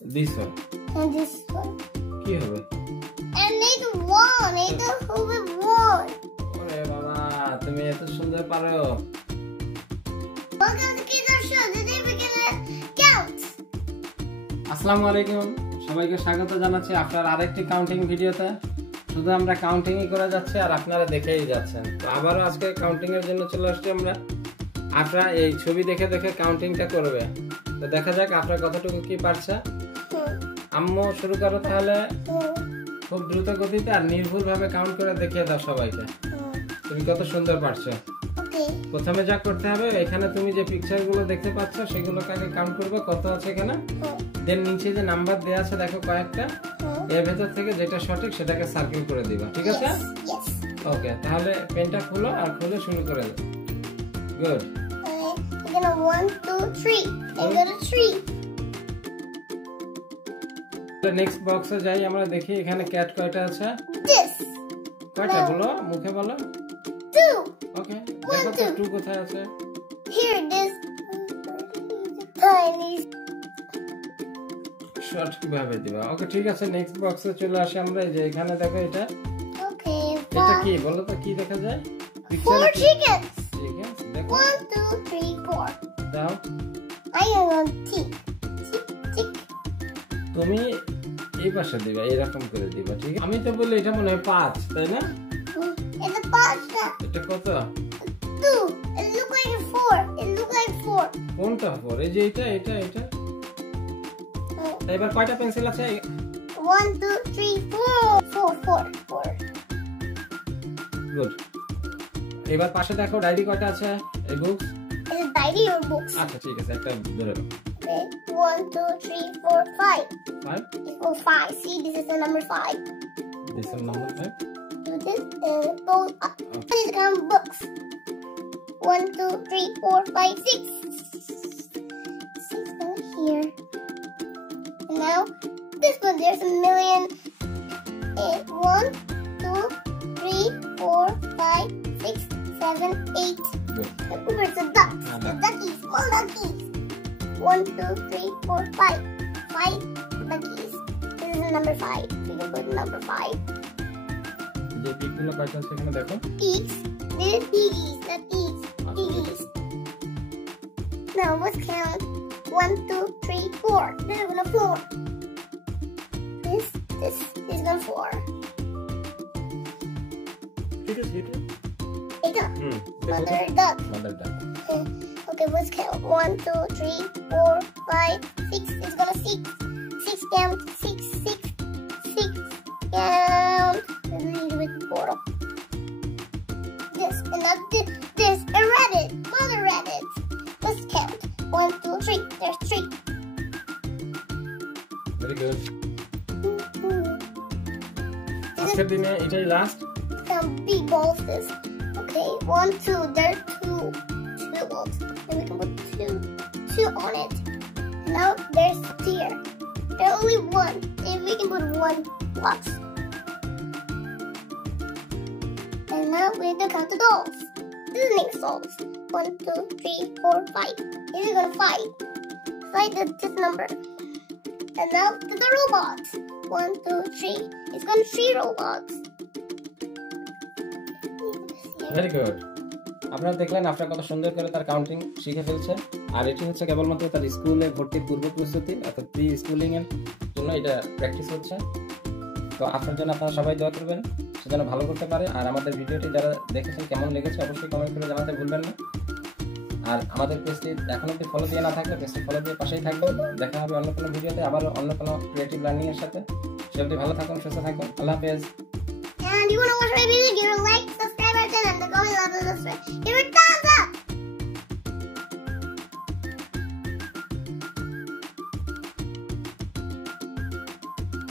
This one. And this one. কি হবে? And neither one. Neither হবে one. ওরে বাবা, তুমি এত সুন্দর পারো। Welcome to Kids Show. Today we're gonna count. আসসালামু আলাইকুম, সবাইকে স্বাগত জানাচ্ছি আপনার আরেকটি কাউন্টিং ভিডিওতে। শুধু আমরা কাউন্টিংই করে যাচ্ছি আর আপনারা দেখেই যাচ্ছেন। তো আবারও আজকে কাউন্টিং এর জন্য চলে আসছি আমরা। আপনারা এই ছবি দেখে দেখে কাউন্টিংটা করবে। তো দেখা যাক আপনারা কতটুকু কি পারছে। আম্মু শুরু করো তাহলে, খুব দ্রুত গতিতে আর নির্ভুলভাবে কাউন্ট করে দেখিয়ে দাও সবাইকে তুমি কত সুন্দর পারছো। প্রথমে যা করতে হবে, এখানে তুমি যে পিকচার গুলো দেখতে পাচ্ছ সেগুলোকে আগে কাউন্ট করবে কত আছে এখানে। দেন নিচে যে নাম্বার দেয়া আছে দেখো কয়েকটা, এর ভেতর থেকে যেটা সঠিক সেটাকে সার্কেল করে দিবা, ঠিক আছে? ওকে, তাহলে পেনটা খুলো আর খুলে শুরু করে দাও। Good. We're gonna 1, 2, 3. And go to 3. Next বক্সে যাই, আমরা দেখি এখানে ক্যাট কয়টা আছে। This. কয়টা বলো, মুখে বলো। 2. ওকে, দেখো তো 2 কোথায় আছে। Here it is. Tiny. Short কিভাবে দিবা? ওকে, ঠিক আছে, নেক্সট বক্সে চলে আসি আমরা। এই যে এখানে দেখো এটা। Okay. এটা কি বলো তো, কি দেখা যায়? 4 chickens. চিকেনস দেখো। 1, 2, 3, 4. দাও। I am on tick. Tick. তুমি এই পাশে দিবা, এরকম করে দিবা, ঠিক আছে? আমি তো বলি এটা মনে হয় 5, তাই না? It's a pasta. এটা কত? 2. It look like a 4. It look like 4. কোনটা 4? এই যে এটা। এবার কয়টা পেন্সিল আছে? 1, 2, 3, 4. 4. গুড। এবার পাশে দেখো ডায়েরি কয়টা আছে? এই books. Is it diary or books? আচ্ছা, ঠিক আছে, একটা ধরে নাও। Okay. 1, 2, 3, 4, 5. 5. Equal 5. See, this is the number 5. This is number 5. Do this and go up. Please count books. 1, 2, 3, 4, 5, 6. 6 over here. And now this one, there's a million. 1, 2, 3, 4, 5, 6, 7, 8. Good. Where's the ducks? The duckies, small duckies. 1, 2, 3, 4, 5. 5 duckies. This is the number 5. We can put number 5. যে পিকগুলো কয়টা আছে এখানে দেখো। Pigs. This is piggies, not pigs. Piggies. Now let's count. 1, 2, 3, 4. This is gonna 4. This is gonna 4. ঠিক আছে, এটা। Eight up. দেখো Mother duck. Mother ডাক। Okay, let's count. 1, 2, 3, 4, 5, 6. It's gonna 6. 6 count. 6. Count. Let's read with the portal. This and now this. A rabbit. Mother rabbit. Let's count. 1, 2, 3. There's 3. Very good. আজকের দিনে এটাই last. Some big balls this. Okay, 1, 2. There's 2 balls. And we can put 2 on it. And now there's here. There's only 1. And we can put 1 box. And now we have to count the dolls. This is the next dolls. 1, 2, 3, 4, 5. This is gonna 5. 5 this number. And now the robots. 1, 2, 3. It's gonna 3 robots. Very good. আপনারা দেখলেন আপনারা কত সুন্দর করে তার counting শিখে ফেলছে। আর এটি হচ্ছে কেবলমাত্র তার স্কুলে ভর্তির পূর্ব প্রস্তুতি, অর্থাৎ প্রি স্কুলিং এর জন্য এটা প্র্যাকটিস হচ্ছে। তো আপনার জন্য আপনারা সবাই দোয়া করবেন সে যেন ভালো করতে পারে। আর আমাদের ভিডিওটি যারা দেখেছেন কেমন লেগেছে অবশ্যই কমেন্ট করে জানাতে ভুলবেন না। আর আমাদের পেজটি এখন অবধি ফলো দিয়ে না থাকলে পেজটি ফলো দিয়ে পাশেই থাকবেন। দেখা হবে অন্য কোনো ভিডিওতে, আবার অন্য কোনো ক্রিয়েটিভ লার্নিং এর সাথে। সে অবধি ভালো থাকুন, সুস্থ থাকুন। আল্লাহ হাফেজ। And you want to watch my video, give it a like, subscribe our channel, and comment, love, and subscribe.